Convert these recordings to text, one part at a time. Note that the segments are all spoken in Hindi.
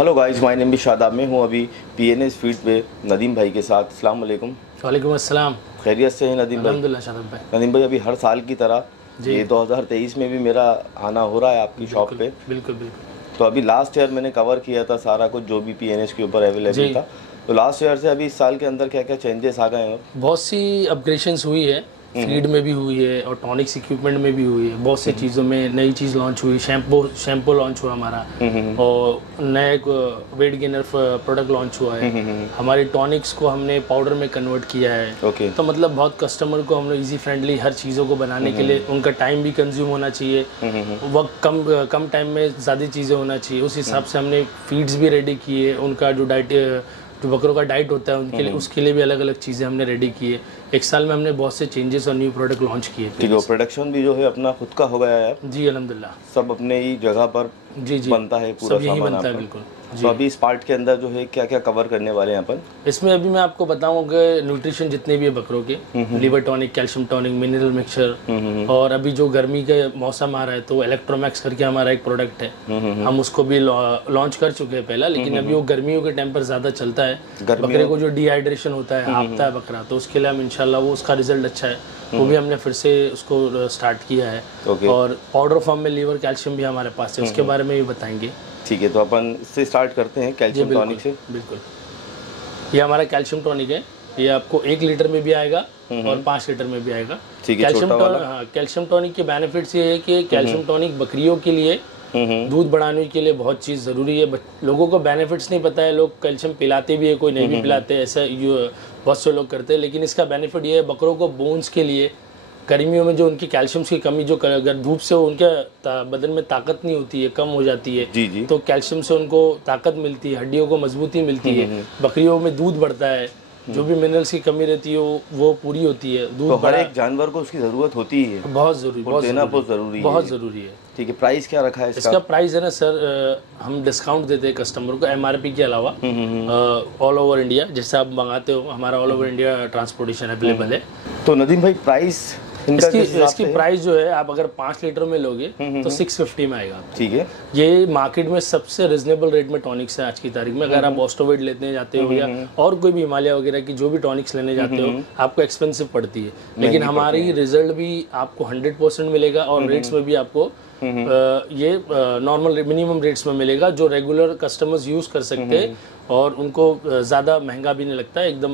Hello guys, my name is Shadab. मैं हूँ अभी पीएनएस फीड पे नदीम भाई के साथ। अस्सलाम वालेकुम। वालेकुम अस्सलाम। खैरियत से हैं नदीम भाई? अल्हम्दुलिल्लाह शादाब भाई। नदीम भाई, अभी हर साल की तरह ये 2023 में भी मेरा आना हो रहा है आपकी शॉप पे। बिल्कुल बिल्कुल। तो अभी लास्ट ईयर मैंने कवर किया था सारा कुछ जो भी पीएनएस के ऊपर अवेलेबल था। तो लास्ट ईयर से अभी इस साल के अंदर क्या क्या चेंजेस आ गए हैं? बहुत सी अपग्रेडेशंस हुई है, फीड में भी हुई है और टॉनिक्स इक्विपमेंट में भी हुई है। बहुत सी चीज़ों में नई चीज़ लॉन्च हुई। शैम्पू लॉन्च हुआ हमारा और नया वेट गेनर प्रोडक्ट लॉन्च हुआ है। हमारी टॉनिक्स को हमने पाउडर में कन्वर्ट किया है। तो मतलब बहुत कस्टमर को हम लोग ईजी फ्रेंडली हर चीज़ों को बनाने के लिए, उनका टाइम भी कंज्यूम होना चाहिए, वक्त कम टाइम में ज़्यादा चीज़ें होना चाहिए, उस हिसाब से हमने फीड्स भी रेडी किए। उनका जो जो बकरों का डाइट होता है उनके लिए, उसके लिए भी अलग अलग चीज़ें हमने रेडी की है। एक साल में हमने बहुत से चेंजेस और न्यू प्रोडक्ट लॉन्च किए। ठीक है, प्रोडक्शन भी जो है अपना खुद का हो गया है? जी अल्हम्दुलिल्लाह, सब अपने ही जगह पर जी बनता है पूरा सब यही सामान बनता है। आपका? बिल्कुल। तो अभी इस पार्ट के अंदर जो है क्या क्या कवर करने वाले हैं अपन? इसमें अभी मैं आपको बताऊंगा न्यूट्रिशन जितने भी है बकरों के, liver tonic, calcium tonic, mineral mixture. और अभी जो गर्मी का मौसम आ रहा है तो इलेक्ट्रोमैक्स करके हमारा एक प्रोडक्ट है, हम उसको भी लॉन्च कर चुके हैं पहला। लेकिन अभी वो गर्मियों के टाइम पर ज़्यादा चलता है। बकरे को जो डिहाइड्रेशन होता है, आपता है बकरा, तो उसके लिए हम इंशाल्लाह वो उसका रिजल्ट अच्छा है, वो भी हमने फिर से उसको स्टार्ट किया है। और पाउडर फॉर्म में लीवर कैल्शियम भी हमारे पास है, उसके बारे में भी बताएंगे। ठीक है, तो अपन इससे स्टार्ट करते हैं कैल्शियम टॉनिक से। बिल्कुल, ये हमारा कैल्शियम टॉनिक है। ये आपको 1 लीटर में भी आएगा और 5 लीटर में भी आएगा। कैल्शियम टॉनिक के बेनिफिट्स ये है कि कैल्शियम टॉनिक बकरियों के लिए दूध बढ़ाने के लिए बहुत चीज़ ज़रूरी है। लोगों को बेनिफिट्स नहीं पता है, लोग कैल्शियम पिलाते भी है, कोई नहीं भी पिलाते, ऐसा बहुत से लोग करते हैं। लेकिन इसका बेनिफिट ये है, बकरों को बोन्स के लिए गर्मियों में जो उनकी कैल्शियम की कमी, जो अगर धूप से उनके बदन में ताकत नहीं होती है, कम हो जाती है, जी। तो कैल्शियम से उनको ताकत मिलती है, हड्डियों को मजबूती मिलती है, बकरियों में दूध बढ़ता है, जो भी मिनरल्स की कमी रहती है वो पूरी होती है। दूध तो हर एक जानवर को उसकी ज़रूरत होती है, बहुत ज़रूरी, बहुत ज़रूरी है। ठीक है, प्राइस क्या रखा है इसका? प्राइस है ना सर, हम डिस्काउंट देते हैं कस्टमर को एमआरपी के अलावा ऑल ओवर इंडिया। जैसे आप मंगाते हो, हमारा all over India transportation available है। तो नदीम भाई, प्राइस इसकी प्राइस जो है, आप अगर 5 लीटर में लोगे तो 650 में आएगा। ठीक है, ये मार्केट में सबसे रिजनेबल रेट में टॉनिक्स है आज की तारीख में। अगर आप ऑस्टोवेट लेने जाते हो या और कोई भी हिमालय वगैरह की जो भी टॉनिक्स लेने जाते हो, आपको एक्सपेंसिव पड़ती है। लेकिन हमारी रिजल्ट भी आपको 100% मिलेगा और रेट्स में भी आपको ये नॉर्मल मिनिमम रेट्स में मिलेगा, जो रेगुलर कस्टमर्स यूज कर सकते हैं और उनको ज़्यादा महंगा भी नहीं लगता है, एकदम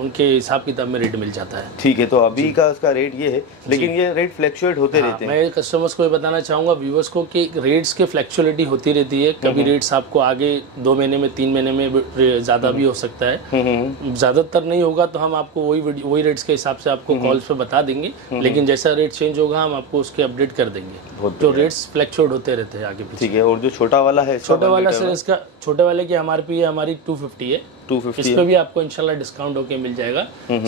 उनके हिसाब किताब में रेट मिल जाता है। ठीक है, तो अभी का उसका रेट ये है, लेकिन ये रेट फ्लैक्चुएट होते रहते हैं। मैं कस्टमर्स को ये बताना चाहूँगा, व्यूअर्स को, कि रेट्स के फ्लैक्चुअलिटी होती रहती है। कभी रेट्स आपको आगे 2 महीने में, 3 महीने में ज़्यादा भी हो सकता है, ज़्यादातर नहीं होगा तो हम आपको वही रेट्स के हिसाब से आपको कॉल्स पे बता देंगे। लेकिन जैसा रेट चेंज होगा हम आपको उसके अपडेट कर देंगे। जो रेट्स फ्लैक्चुएट होते रहते हैं आगे पीछे। ठीक है, और जो छोटा वाला है, छोटा वाला सर, इसका छोटे वाले की एमआरपी है हमारी 250 है। 250 इस पे भी आपको इंशाल्लाह डिस्काउंट होके मिल जाएगा।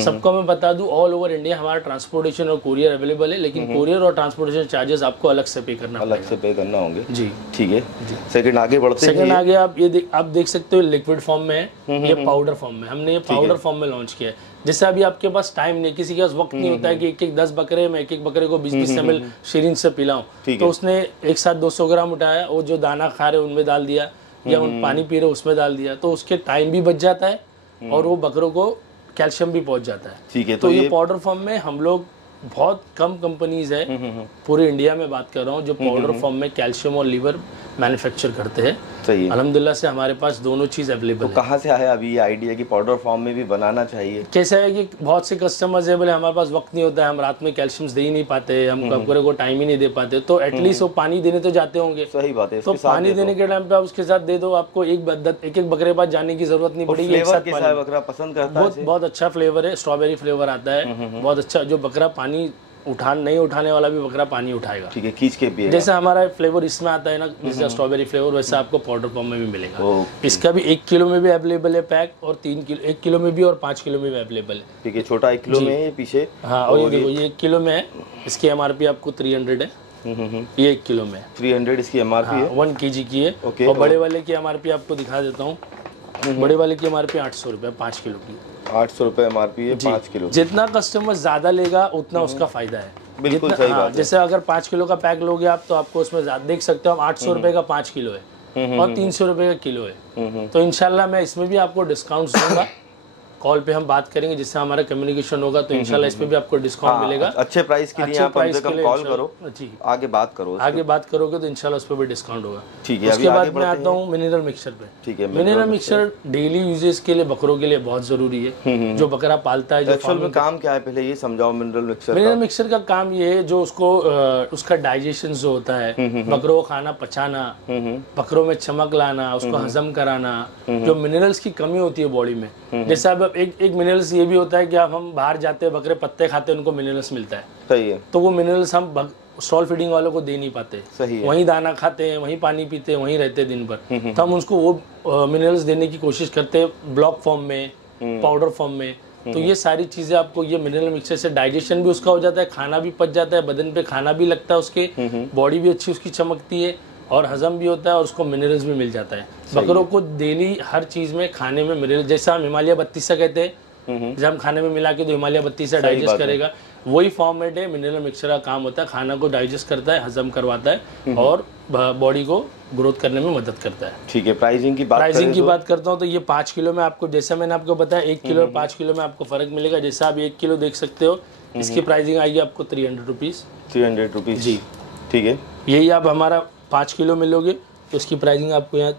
सबको मैं बता दूं, ऑल ओवर इंडिया हमारा ट्रांसपोर्टेशन और कुरियर अवेलेबल है, लेकिन कुरियर और ट्रांसपोर्टेशन चार्जेस आपको अलग से पे करना होंगे। जी ठीक है, सेकंड आगे बढ़ते हैं। सेकंड आगे आप देख सकते हो, लिक्विड फॉर्म में है, ये पाउडर फॉर्म में। हमने ये पाउडर फॉर्म में लॉन्च किया है। जैसे अभी आपके पास टाइम नहीं, किसी के पास वक्त नहीं होता है कि एक 10 बकरे में एक बकरे को 20-20 ml सिरिंज से पिलाऊं, तो उसने एक साथ 200 ग्राम उठाया, और जो दाना खा रहे उनमें डाल दिया या उन पानी पी रहे उसमें डाल दिया, तो उसके टाइम भी बच जाता है और वो बकरों को कैल्शियम भी पहुंच जाता है। ठीक है, तो ये पाउडर फॉर्म में हम लोग, बहुत कम कंपनीज है पूरे इंडिया में बात कर रहा हूँ जो पाउडर फॉर्म में कैल्शियम और लीवर मैन्युफैक्चर करते हैं। सही है, अल्हम्दुलिल्लाह से हमारे पास दोनों चीज़ अवेलेबल है। कहाँ से आया अभी ये आइडिया कि पाउडर फॉर्म में भी बनाना चाहिए? कैसा है कि बहुत से कस्टमर्स है, बोले हमारे पास वक्त नहीं होता है, हम रात में कैल्शियम दे ही नहीं पाते, हम बकरे को टाइम ही नहीं दे पाते, तो एटलीस्ट वो पानी देने तो जाते होंगे। सही बात है, तो पानी देने के टाइम पे आप उसके साथ दे दो, आपको एक बकरे के पास जाने की जरूरत नहीं पड़ेगी। बकरा पसंद करता है, बहुत अच्छा फ्लेवर है, स्ट्रॉबेरी फ्लेवर आता है, बहुत अच्छा। जो बकरा पानी नहीं उठाने वाला भी बकरा पानी उठाएगा। ठीक है, खींच के पिएगा। जैसे हमारा फ्लेवर इसमें आता है ना, जैसे स्ट्रॉबेरी फ्लेवर, वैसे आपको पाउडर फॉर्म में भी मिलेगा। इसका भी 1 किलो में भी अवेलेबल है पैक, और 1 किलो में भी और 5 किलो में भी अवेलेबल है। ठीक है, छोटा 1 किलो में है पीछे। हाँ, और ये देखो, ये 1 किलो में है, इसकी एमआरपी आपको 300 है। ये 1 किलो में 300 इसकी एमआरपी है, 1 kg की है। और बड़े वाले की एमआरपी आपको दिखा देता हूँ। बड़े वाले की एमआरपी 800 रुपये 5 किलो की। 800 रुपये एमआरपी है 5 किलो। जितना कस्टमर ज्यादा लेगा उतना उसका फायदा है। बिल्कुल सही बात है। जैसे अगर 5 किलो का पैक लोगे आप, तो आपको उसमें देख सकते हो आप 800 रुपये का 5 किलो है। और 300 रुपये का किलो है। तो इंशाल्लाह मैं इसमें भी आपको डिस्काउंट दूंगा। कॉल पे हम बात करेंगे, जिससे हमारा कम्युनिकेशन होगा, तो इंशाल्लाह इस पे भी आपको डिस्काउंट मिलेगा। अच्छे प्राइस के लिए आप हमसे कम कॉल करो जी, आगे बात करो, आगे बात करोगे तो इंशाल्लाह उस पे भी डिस्काउंट होगा। ठीक है। उसके बाद मैं आता हूँ मिनरल मिक्सचर पे। ठीक है। मिनरल मिक्सचर डेली यूजेस के लिए बकरों के लिए बहुत जरूरी है। जो बकरा पालता है, जो एक्चुअल में काम क्या है पहले ये समझाओ मिनरल मिक्सचर। मिनरल मिक्सचर का काम ये है, जो उसको उसका डाइजेशन जो होता है, बकरों को खाना पचाना, बकरों में चमक लाना, उसको हजम कराना, जो मिनरल्स की कमी होती है बॉडी में। जैसे अब एक मिनरल्स ये भी होता है कि अब हम बाहर जाते हैं, बकरे पत्ते खाते हैं, उनको मिनरल्स मिलता है। सही है। तो वो मिनरल्स हम स्टॉल फीडिंग वालों को दे नहीं पाते। सही है। वहीं दाना खाते हैं, वहीं पानी पीते हैं, वहीं रहते हैं दिन भर। तो हम उसको वो मिनरल्स देने की कोशिश करते हैं ब्लॉक फॉर्म में, पाउडर फॉर्म में। तो ये सारी चीजें आपको ये मिनरल मिक्सचर से डाइजेशन भी उसका हो जाता है, खाना भी पच जाता है, बदन पे खाना भी लगता है, उसके बॉडी भी अच्छी उसकी चमकती है और हजम भी होता है और उसको मिनरल्स भी मिल जाता है। बकरों को डेली हर चीज में खाने में मिनरल, जैसा हम हिमालय बत्तीसा कहते हैं, जब हम खाने में मिला के तो हिमालय बत्तीसा डाइजेस्ट करेगा, वही फॉर्मेट है। मिनरल मिक्सचर का काम होता है, खाना को डाइजेस्ट करता है, हजम करवाता है और बॉडी को ग्रोथ करने में मदद करता है। ठीक है। प्राइसिंग की बात करता हूँ तो ये 5 किलो में आपको, जैसा मैंने आपको बताया, 1 किलो और 5 किलो में आपको फर्क मिलेगा। जैसे आप 1 किलो देख सकते हो, इसकी प्राइसिंग आएगी आपको 300 रुपीज़। 300 रुपीज़ जी, ठीक है। यही आप हमारा 5 किलो मिलोगे तो इसकी प्राइसिंग आपको यहाँ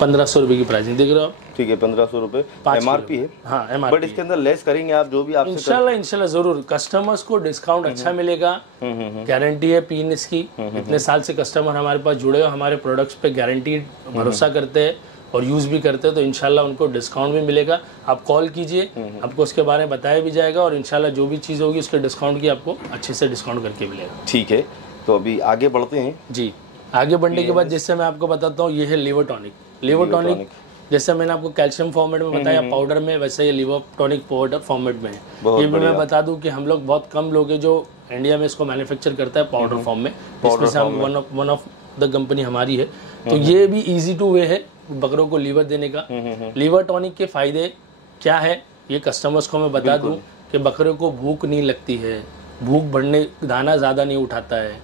1500 रुपये की प्राइसिंग देख रहे हो आप। ठीक है। 1500 रुपये MRP है। हाँ, MRP। बट इसके अंदर लेस करेंगे आप, जो भी आपसे इंशाल्लाह जरूर कस्टमर्स को डिस्काउंट अच्छा मिलेगा। गारंटी है पीएनएस की। इतने साल से कस्टमर हमारे पास जुड़े हो, हमारे प्रोडक्ट्स पे गारंटी भरोसा करते हैं और यूज भी करते हैं, तो इंशाल्लाह उनको डिस्काउंट भी मिलेगा। आप कॉल कीजिए, आपको उसके बारे में बताया भी जाएगा और इंशाल्लाह जो भी चीज़ होगी उसके डिस्काउंट की आपको अच्छे से डिस्काउंट करके मिलेगा। ठीक है। तो अभी आगे बढ़ते हैं जी। आगे बढ़ने के बाद जैसे मैं आपको बताता हूँ, ये है लिवर टॉनिक। लिवर टॉनिक जैसे मैंने आपको कैल्शियम फॉर्मेट में बताया पाउडर में, वैसे ये लिवर टॉनिक पाउडर फॉर्मेट में है। ये भी मैं बता दूं कि हम लोग बहुत कम लोग हैं जो इंडिया में इसको मैन्युफैक्चर करता है पाउडर फॉर्म में, जिसमें से हम वन ऑफ द कंपनी हमारी है। तो ये भी इजी टू वे है बकरों को लीवर देने का। लिवर टॉनिक के फायदे क्या है ये कस्टमर्स को मैं बता दूं कि बकरे को भूख नहीं लगती है, भूख बढ़ने, दाना ज़्यादा नहीं उठाता है,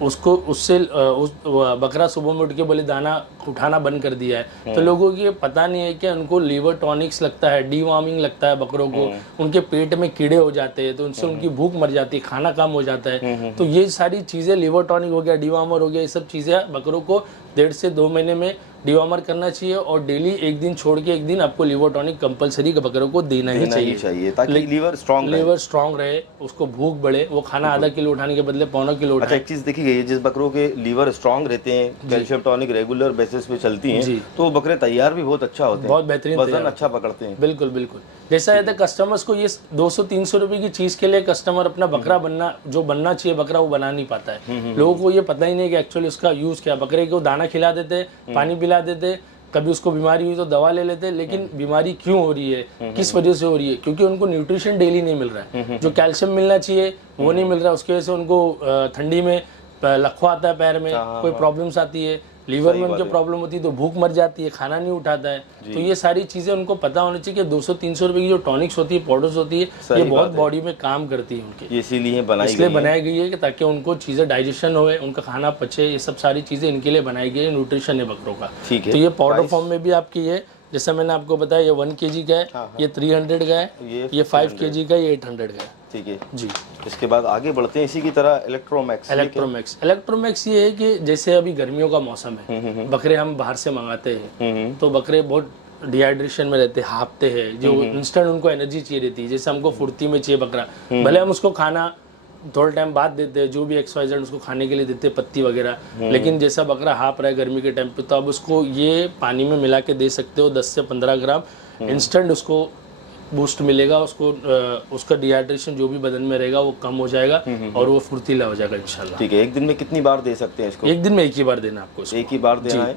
उससे बकरा सुबह में उठ के बोले दाना उठाना बंद कर दिया है। तो लोगों की पता नहीं है कि उनको लीवर टॉनिक्स लगता है, डीवार्मिंग लगता है बकरों को, उनके पेट में कीड़े हो जाते हैं तो उनसे उनकी भूख मर जाती है, खाना कम हो जाता है। तो ये सारी चीज़ें, लिवर टॉनिक हो गया, डीवार्मर हो गया, ये सब चीज़ें बकरों को 1.5 से 2 महीने में डिवार्मर करना चाहिए और डेली एक दिन छोड़ के एक दिन आपको लिवर टॉनिक कंपलसरी बकरों को देना ही चाहिए ताकि लिवर स्ट्रांग रहे, उसको भूख बढ़े, वो खाना आधा किलो उठाने के बदले 1.25 किलो उठाए। अच्छा, एक चीज देखी गई है, जिस बकरों के लीवर स्ट्रांग रहते हैं, कैल्शियम टॉनिक रेगुलर बेसिस पे चलती हैं, तो बकरे तैयार भी बहुत अच्छा होते हैं, बहुत बेहतरीन, वजन अच्छा पकड़ते हैं। बिल्कुल बिल्कुल। जैसा है कस्टमर्स को ये 200-300 रुपए की चीज के लिए कस्टमर अपना बकरा बनना चाहिए बकरा, वो बना नहीं पाता है। लोगों को ये पता ही नहीं कि एक्चुअली उसका यूज क्या। बकरे को दाना खिला देते, पानी पिला देते, कभी उसको बीमारी हुई तो दवा ले लेते, लेकिन बीमारी क्यों हो रही है, किस वजह से हो रही है? क्योंकि उनको न्यूट्रिशन डेली नहीं मिल रहा है, जो कैल्शियम मिलना चाहिए वो नहीं मिल रहा। उसकी वजह से उनको ठंडी में लखवा आता है, पैर में कोई प्रॉब्लम्स आती है, लीवर में उनके प्रॉब्लम होती है, तो भूख मर जाती है, खाना नहीं उठाता है। तो ये सारी चीजें उनको पता होनी चाहिए कि 200-300 रुपए की जो टॉनिक्स होती है, पाउडर्स होती है, ये बहुत बॉडी में काम करती है उनके, इसलिए बनाई गई है कि ताकि उनको चीजें डाइजेशन होए, उनका खाना पचे, ये सब सारी चीजें इनके लिए बनाई गई है। न्यूट्रिशन है बकरों का। तो ये पाउडर फॉर्म में भी आपकी है, जैसा मैंने आपको बताया, ये 1 kg का है, ये 300 का है, ये 5 kg का, ये 800 का है। ठीक है जी। इसके बाद आगे बढ़ते हैं, इसी की तरह इलेक्ट्रोमैक्स ये है कि जैसे अभी गर्मियों का मौसम है, बकरे हम बाहर से मंगाते हैं, तो बकरे बहुत डिहाइड्रेशन में रहते हैं, हांफते हैं, जो इंस्टेंट उनको एनर्जी चाहिए रहती है, जैसे हमको फुर्ती में चाहिए बकरा, भले हम उसको खाना थोड़ा टाइम बाद देते हैं, जो भी XYZ उसको खाने के लिए देते हैं, पत्ती वगैरह, लेकिन जैसा बकरा हाफ रहा है गर्मी के टाइम पे, तो अब उसको ये पानी में मिला के दे सकते हो 10 से 15 ग्राम, इंस्टेंट उसको बूस्ट मिलेगा, उसका डिहाइड्रेशन जो भी बदन में रहेगा वो कम हो जाएगा और वो फुर्तीला हो जाएगा इंशाल्लाह। ठीक है। एक दिन में कितनी बार दे सकते हैं इसको? एक दिन में एक ही बार देना आपको, एक ही बार देना है।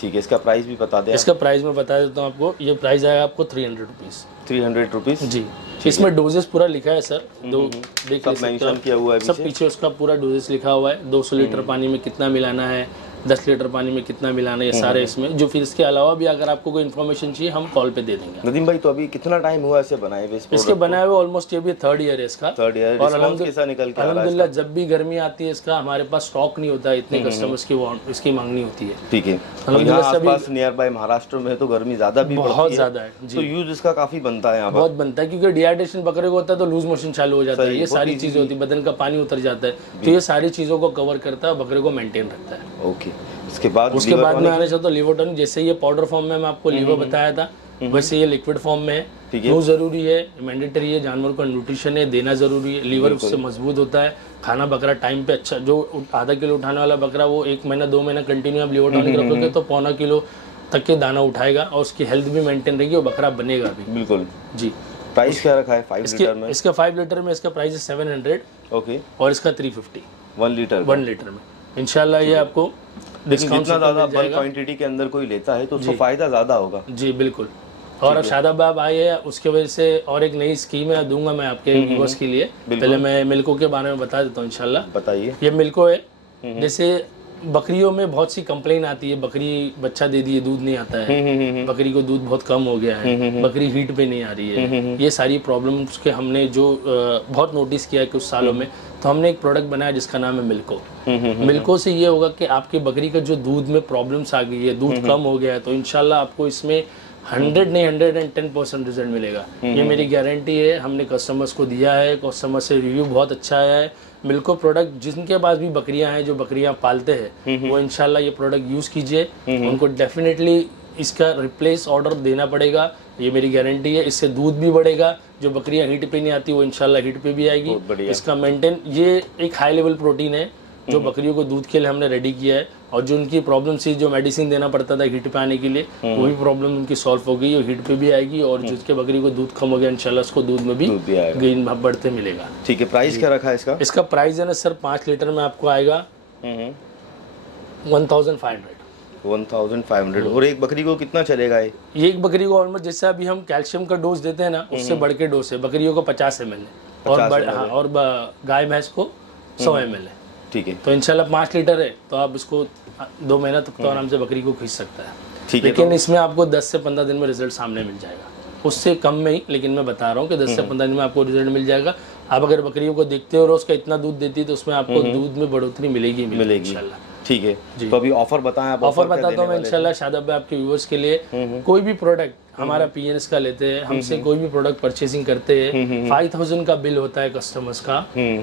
ठीक है। इसका प्राइस भी बता दें। इसका प्राइस मैं बता देता हूँ आपको, ये प्राइस आएगा आपको 300 रुपीज़। 300 रुपीज़ जी। इसमें डोजेस पूरा लिखा है सर, सब मेंशन किया हुआ है, सब पीछे उसका पूरा डोजेस लिखा हुआ है, 200 लीटर पानी में कितना मिलाना है, 10 लीटर पानी में कितना मिलाना है, ये सारे इसमें जो। फिर इसके अलावा भी अगर आपको कोई इन्फॉर्मेशन चाहिए हम कॉल पे दे देंगे। नदीम भाई, तो अभी कितना टाइम हुआ ऐसे बनाए हुए? इसके बनाए हुए ऑलमोस्ट ये भी 3rd ईयर है इसका। 3rd year. और अल्हम्दुलिल्लाह जब भी गर्मी आती है इसका हमारे पास स्टॉक नहीं होता, इतने कस्टमर्स की इसकी मांगनी होती है। ठीक है। आसपास नियर बाय महाराष्ट्र में तो गर्मी ज्यादा भी बहुत ज्यादा है, तो यूज इसका काफी बनता है यहाँ पर। बहुत बनता है, क्योंकि डिहाइड्रेशन बकरे को होता है तो लूज मोशन चालू हो जाता है, ये सारी चीजें होती है, बदन का पानी उतर जाता है, तो ये सारी चीजों को कवर करता है, बकरे को मेंटेन रखता है। ओके। उसके बाद मैं आने चाहता हूँ लिवर टॉनिक। जैसे ये पाउडर फॉर्म में मैं आपको लिवर बताया था, वैसे ये लिक्विड फॉर्म में है। वो जरूरी है, मैंडेटरी है, जानवर को न्यूट्रिशन है देना जरूरी है। लीवर उससे मजबूत होता है। खाना बकरा टाइम पे अच्छा, जो आधा किलो उठाने वाला बकरा वो 1 महीना 2 महीना कंटिन्यू आप लिवर टॉनिक रखोगे तो 1.25 किलो तक के दाना उठाएगा और उसकी हेल्थ भी मेंटेन रहेगी और बकरा बनेगा भी। बिल्कुल जी। प्राइस क्या रखा है 5 लीटर में? इसका 5 लीटर में इसका प्राइस है 700। ओके। और इसका 350 1 लीटर में। इंशाल्लाह ये आपको डिस्काउंट जितना ज्यादा बल्क क्वांटिटी के अंदर कोई लेता है तो उसको फायदा ज्यादा होगा। जी बिल्कुल। और अब शादाब आप आए हैं, उसके वजह से और एक नई स्कीम है दूंगा मैं आपके व्यूअर्स के लिए। पहले मैं मिल्को के बारे में बता देता हूँ इंशाल्लाह। बताइए। ये मिल्को है। जैसे बकरियों में बहुत सी कंप्लेन आती है, बकरी बच्चा दे दी है दूध नहीं आता है, बकरी को दूध बहुत कम हो गया है, बकरी हीट पे नहीं आ रही है, ये सारी प्रॉब्लम्स के हमने जो बहुत नोटिस किया है कुछ सालों में, तो हमने एक प्रोडक्ट बनाया जिसका नाम है मिल्को। मिल्को से ये होगा कि आपकी बकरी का जो दूध में प्रॉब्लम्स आ गई है, दूध कम हो गया है, तो इंशाल्लाह आपको इसमें 100 नहीं 110% रिजल्ट मिलेगा। ये मेरी गारंटी है, हमने कस्टमर्स को दिया है, कस्टमर से रिव्यू बहुत अच्छा आया है। मिल्को प्रोडक्ट जिनके पास भी बकरियां हैं, जो बकरियां पालते हैं, वो इंशाल्लाह ये प्रोडक्ट यूज़ कीजिए। उनको डेफिनेटली इसका रिप्लेस ऑर्डर देना पड़ेगा, ये मेरी गारंटी है। इससे दूध भी बढ़ेगा, जो बकरियां हीट पे नहीं आती वो इंशाल्लाह हीट पे भी आएगी। इसका मेंटेन, ये एक हाई लेवल प्रोटीन है जो बकरियों को दूध के लिए हमने रेडी किया है, और जो उनकी प्रॉब्लम थी, जो मेडिसिन देना पड़ता था हीट पे आने के लिए, वो भी प्रॉब्लम उनकी सॉल्व हो गई और हीट पे भी आएगी। और जिसके बकरी को दूध कम हो गया इंशाल्लाह उसको दूध में भी गेन बढ़ते मिलेगा। ठीक है। प्राइस क्या रखा है इसका? इसका प्राइस है ना सर 5 लीटर में आपको आएगा 1500। 1500। और एक बकरी को कितना चलेगा ये? एक बकरी को ऑलमोस्ट, जैसे अभी हम कैल्शियम का डोज देते हैं ना, उससे बढ़ के डोज है। बकरियों को 50 ml है और गाय भैंस को 100 ml है। ठीक है। तो इंशाल्लाह 5 लीटर है तो आप इसको 2 महीना तक तो आराम से बकरी को खींच सकता है। ठीक है। लेकिन इसमें आपको 10 से 15 दिन में रिजल्ट सामने मिल जाएगा, उससे कम में ही, लेकिन मैं बता रहा हूँ कि 10 से 15 दिन में आपको रिजल्ट मिल जाएगा। आप अगर बकरियों को देखते हो रोज का इतना दूध देती है तो उसमें आपको दूध में बढ़ोतरी मिलेगी इंशाल्लाह। ठीक है। तो अभी ऑफर बताएं आप। ऑफर बताता हूँ मैं इंशाल्लाह शादाब भाई आपके व्यूअर्स के लिए। कोई भी प्रोडक्ट हमारा पीएनएस का लेते हैं, हमसे कोई भी प्रोडक्ट परचेसिंग करते हैं, 5000 का बिल होता है कस्टमर्स का।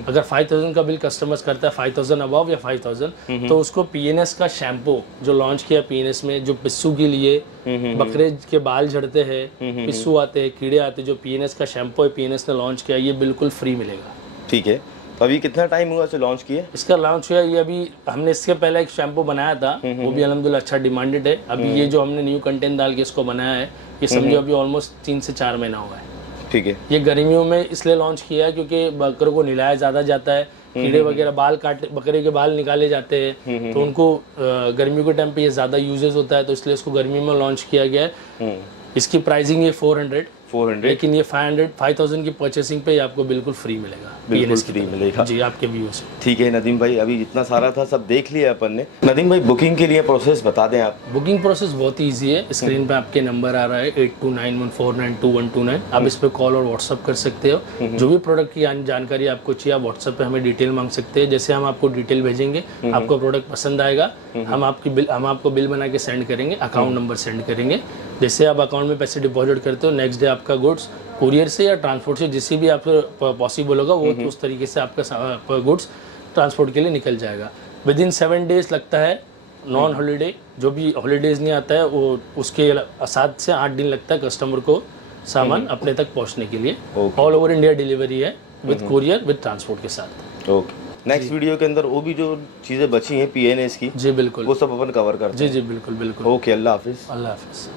अगर 5000 का बिल कस्टमर्स करता है 5000 अबव या 5000, तो उसको पीएनएस का शैम्पू जो लॉन्च किया पीएनएस में, जो पिस्सू के लिए, बकरे के बाल झड़ते हैं, पिस्सू आते हैं, कीड़े आते हैं, जो पीएनएस का शैम्पू है पीएनएस ने लॉन्च किया, ये बिल्कुल फ्री मिलेगा। ठीक है। तो अभी कितना टाइम हुआ इसे लॉन्च किए? इसका लॉन्च हुआ ये अभी, हमने इसके पहले एक शैम्पू बनाया था, वो भी अल्हम्दुलिल्लाह अच्छा डिमांडेड है। अभी ये जो हमने न्यू कंटेंट डाल के इसको बनाया है, ये समझो अभी ऑलमोस्ट 3 से 4 महीना हुआ है। ठीक है। ये गर्मियों में इसलिए लॉन्च किया है क्योंकि बकरों को नहलाया ज़्यादा जाता है, कीड़े वगैरह बाल काटे, बकरे के बाल निकाले जाते हैं, तो उनको गर्मियों के टाइम पे ये ज़्यादा यूजेस होता है, तो इसलिए इसको गर्मी में लॉन्च किया गया है। इसकी प्राइसिंग है 400, लेकिन ये 5000 की परचेसिंग पे आपको बिल्कुल फ्री मिलेगा। बिल्कुल फ्री मिलेगा जी आपके व्यूअर्स से। ठीक है नदीम भाई, अभी जितना सारा था सब देख लिया अपन ने। नदीम भाई बुकिंग के लिए प्रोसेस बता दें आप। बुकिंग प्रोसेस बहुत ही ईजी है। स्क्रीन पे आपके नंबर आ रहा है 8291492129। आप इस पे कॉल और व्हाट्सअप कर सकते हो। जो भी प्रोडक्ट की जानकारी आपको चाहिए आप व्हाट्सअप पे हमें डिटेल मांग सकते हैं। जैसे हम आपको डिटेल भेजेंगे, आपको प्रोडक्ट पसंद आएगा, हम आपको बिल बना के सेंड करेंगे, अकाउंट नंबर सेंड करेंगे। जैसे आप अकाउंट में पैसे डिपॉजिट करते हो, नेक्स्ट डे आपका गुड्स कुरियर से या ट्रांसपोर्ट से जिससे भी आपको पॉसिबल होगा वो उस तरीके से आपका गुड्स ट्रांसपोर्ट के लिए निकल जाएगा। विदिन 7 डेज लगता है नॉन हॉलीडे, जो भी हॉलीडेज नहीं आता है वो उसके 7 से 8 दिन लगता है कस्टमर को सामान अपने तक पहुंचने के लिए। ऑल ओवर इंडिया डिलीवरी है विद कुरियर विद ट्रांसपोर्ट के साथ। ओके। नेक्स्ट वीडियो के अंदर वो भी जो चीज़ें बची हैं पीएनएस की, जी बिल्कुल, वो सब अपन कवर करते हैं। जी बिल्कुल बिल्कुल। ओके, अल्लाह हाफिज़। अल्लाह हाफिज़।